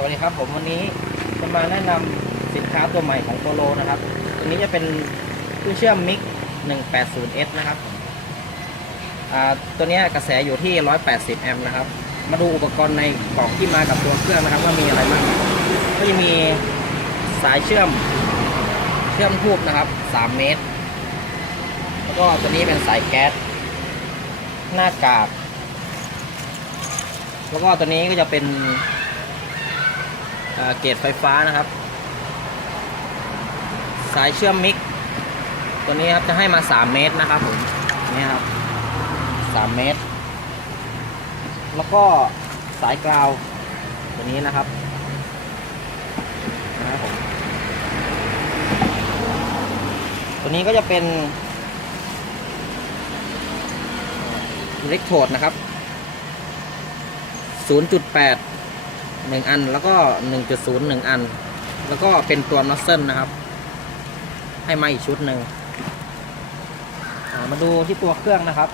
สวัสดีครับผมวันนี้จะมาแนะนำสินค้าตัวใหม่ของโปโลนะครับตัวนี้จะเป็นตู้เชื่อมมิก 180S นะครับตัวนี้กระแสอยู่ที่ 180 แอมป์นะครับ มาดูอุปกรณ์ในกล่องที่มากับตัวเครื่องนะครับว่ามีอะไรบ้างก็จะมีสายเชื่อมเชื่อมทูบนะครับ 3 เมตร แล้วก็ตัวนี้เป็นสายแก๊สหน้ากากแล้วก็ตัวนี้ก็จะเป็น เกจไฟฟ้านะครับ สายเชื่อมมิก ตัวนี้ครับจะให้มา 3 เมตรนะครับผมนี่ครับ 3 เมตร แล้วก็สายกราวตัวนี้นะครับนะครับผมตัวนี้ก็จะเป็นอิเล็กโทรดนะครับ 0.8 หนึ่งอันแล้วก็หนึ่งจุดศูนย์หนึ่งอัน แล้วก็เป็นตัวนอตเซิลนะครับ ให้มาอีกชุดหนึ่งมาดูที่ตัวเครื่องนะครับ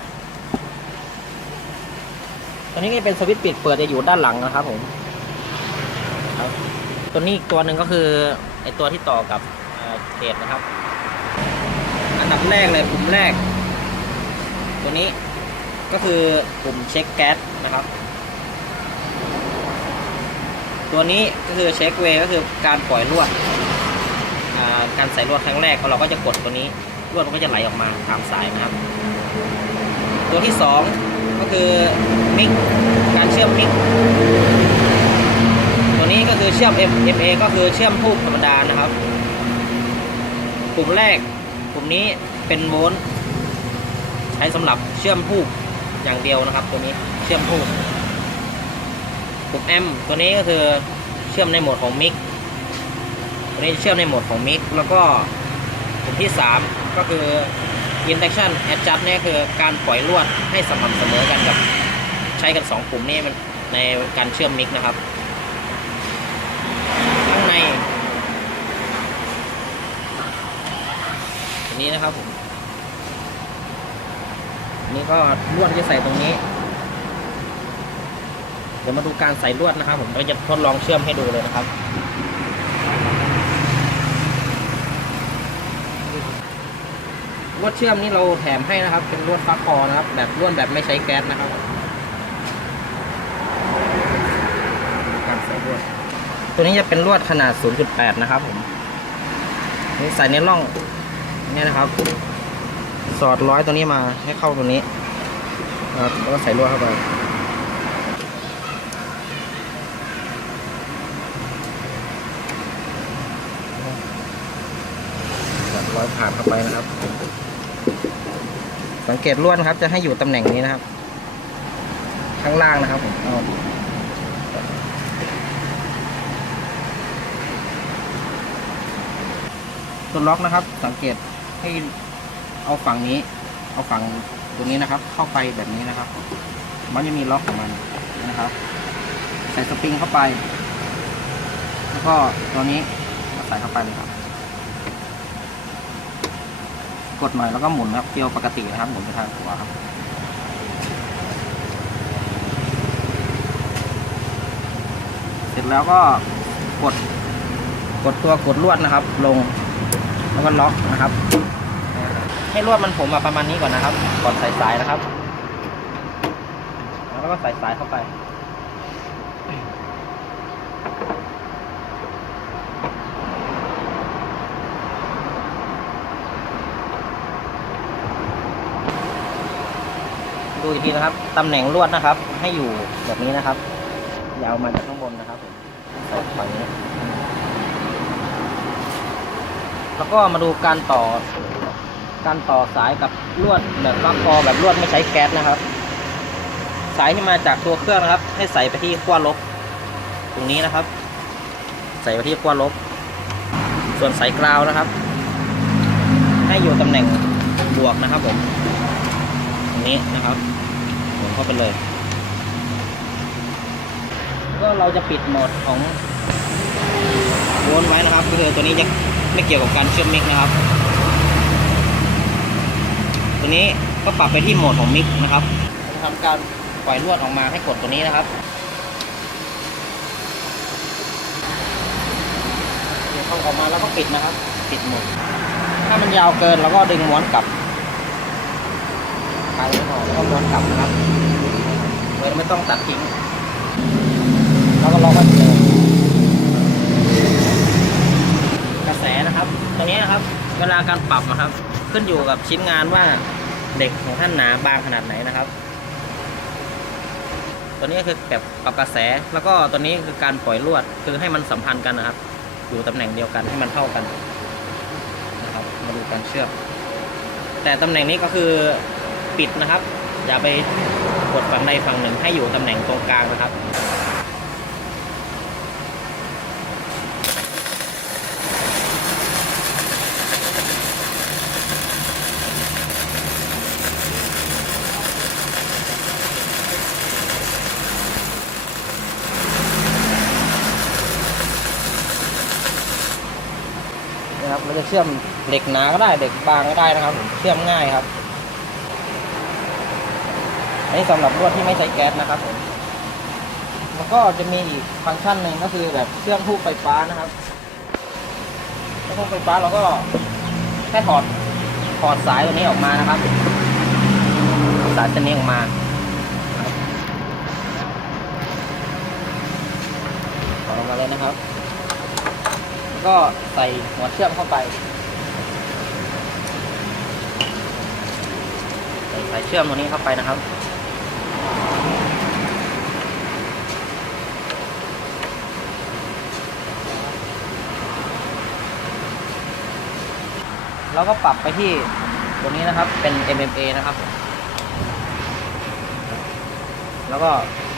ตัวนี้ก็จะเป็นสวิตช์ปิดเปิดจะอยู่ด้านหลังนะครับผมครับตัวนี้อีกตัวหนึ่งก็คือไอตัวที่ต่อกับเกจนะครับ อันดับแรกเลยปุ่มแรก ตัวนี้ก็คือปุ่มเช็คแก๊สนะครับ ตัวนี้ก็คือเช็คเวก็คือการปล่อยลวดการใส่ลวดครั้งแรกเราก็จะกดตัวนี้ลวดมันก็จะไหลออกมาตามสายนะครับ ตัวที่สองก็คือมิกการเชื่อมมิกตัวนี้ก็คือเชื่อม F FA ก็คือเชื่อมทูบธรรมดานะครับปุ่มแรกปุ่มนี้เป็นโวลต์ใช้สำหรับเชื่อมทูบอย่างเดียวนะครับ ตัวนี้เชื่อมทูบ ปุ่มแอมตัวนี้ก็คือเชื่อมในโหมดของมิกตัวนี้เชื่อมในโหมดของมิกแล้วก็ปุ่มที่ 3 ก็คือ induction adjust เนี่ยคือการปล่อยลวดให้สม่ำเสมอกันกับใช้กัน2ปุ่มนี้มันในการเชื่อมมิกนะครับข้างในอันนี้นะครับผมนนี้ก็ลวดจะใส่ตรงนี้ เดี๋ยวมาดูการใส่ลวดนะครับ ผมก็จะทดลองเชื่อมให้ดูเลยนะครับ ลวดเชื่อมนี่เราแถมให้นะครับ เป็นลวดฟักคอนะครับ แบบลวดแบบไม่ใช้แก๊สนะครับการใส่ลวด ตัวนี้จะเป็นลวดขนาด 0.8 นะครับ ผมนี่ใส่ในร่องเนี่ยนะครับ สอดร้อยตัวนี้มาให้เข้าตัวนี้แล้วก็ใส่ลวดเข้าไป ร้อยผ่านเข้าไปนะครับ สังเกตลวดครับ จะให้อยู่ตำแหน่งนี้นะครับ ข้างล่างนะครับผมเอาตัวล็อกนะครับ สังเกตให้เอาฝั่งนี้ เอาฝั่งตรงนี้นะครับ เข้าไปแบบนี้นะครับ มันจะมีล็อกของมันนะครับ ใส่สปริงเข้าไป แล้วก็ตัวนี้ใส่เข้าไปเลยครับ ก ดหน่อยแล้วก็หมุนครับเกลียวปกตินะครับ หมุนไปทางขวาครับเสร็จแล้วก็กดกดตัวกดลวดนะครับ ลงแล้วก็ล็อกนะครับ ให้ลวดมันผมมาประมาณนี้ก่อนนะครับก่อนใส่สายนะครับ แล้วก็ใส่สายเข้าไป ดูอีกทีนะครับตำแหน่งลวดนะครับ ให้อยู่แบบนี้นะครับ ยาวมาจากข้างบนนะครับผมใส่ฝั่งนี้ แล้วก็มาดูการต่อ การต่อสายกับลวดแบบฟักคอแบบลวดไม่ใช้แก๊สนะครับ สายที่มาจากตัวเครื่องนะครับ ให้ใส่ไปที่ขั้วลบ ตรงนี้นะครับ ใส่ไปที่ขั้วลบ ส่วนสายกราวนะครับ ให้อยู่ตำแหน่งบวกนะครับผม นี้นะครับหมุนเข้าไปเลย ก็เราจะปิดโหมดของโวลต์ไว้นะครับก็คือตัวนี้จะไม่เกี่ยวกับการเชื่อมมิกนะครับ ตัวนี้ก็ปรับไปที่โหมดของมิกนะครับจะทำการปล่อยลวดออกมาให้กดตัวนี้นะครับเอาออกมาแล้วก็ปิดนะครับ ปิดหมดถ้ามันยาวเกินเราก็ดึงม้วนกลับ ไปแล้วก็ม้วนกลับนะครับโดยไม่ต้องตัดทิ้งแล้วก็ล็อกไว้เอนกระแสนะครับตัวนี้นะครับ เวลาการปรับนะครับ ขึ้นอยู่กับชิ้นงานว่าเหล็กของท่านหนาบางขนาดไหนนะครับ ตัวนี้คือแบบปรับกระแสแล้วก็ตัวนี้คือการปล่อยลวดคือให้มันสัมพันธ์กันนะครับ อยู่ตำแหน่งเดียวกันให้มันเท่ากันนะครับมาดูการเชื่อมแต่ตำแหน่งนี้ก็คือ ปิดนะครับ อย่าไปกดฝั่งใดฝั่งหนึ่งให้อยู่ตำแหน่งตรงกลางนะครับ นะครับเราจะเชื่อมเหล็กหนาก็ได้เหล็กบางก็ได้นะครับผมเชื่อมง่ายครับ อันนี้สำหรับลวดที่ไม่ใช้แก๊สนะครับผมแล้วก็จะมีอีกฟังก์ชันหนึ่งก็คือแบบเชื่อมทูบไฟฟ้านะครับเชื่อมทูบไฟฟ้าเราก็แค่ถอดถอดสายตัวนี้ออกมานะครับ สายตัวนี้ออกมาถอดออกมาเลยนะครับ ก็ใส่หัวเชื่อมเข้าไปใส่สายเชื่อมตัวนี้เข้าไปนะครับ แล้วก็ปรับไปที่ตัวนี้นะครับเป็น MMA นะครับ แล้วก็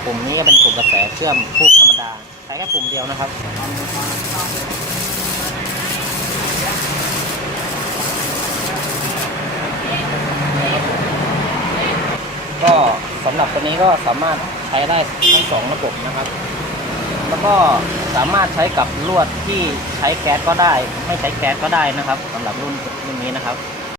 ปุ่มนี้ก็เป็นปุ่มกระแสเชื่อมคูบธรรมดาใช้แค่ปุ่มเดียวนะครับก็สำหรับตัวนี้ก็สามารถใช้ได้ทั้งสองระบบนะครับ แล้วก็สามารถใช้กับลวดที่ใช้แก๊สก็ได้ ไม่ใช้แก๊สก็ได้นะครับสำหรับรุ่นรุ่นนี้นะครับ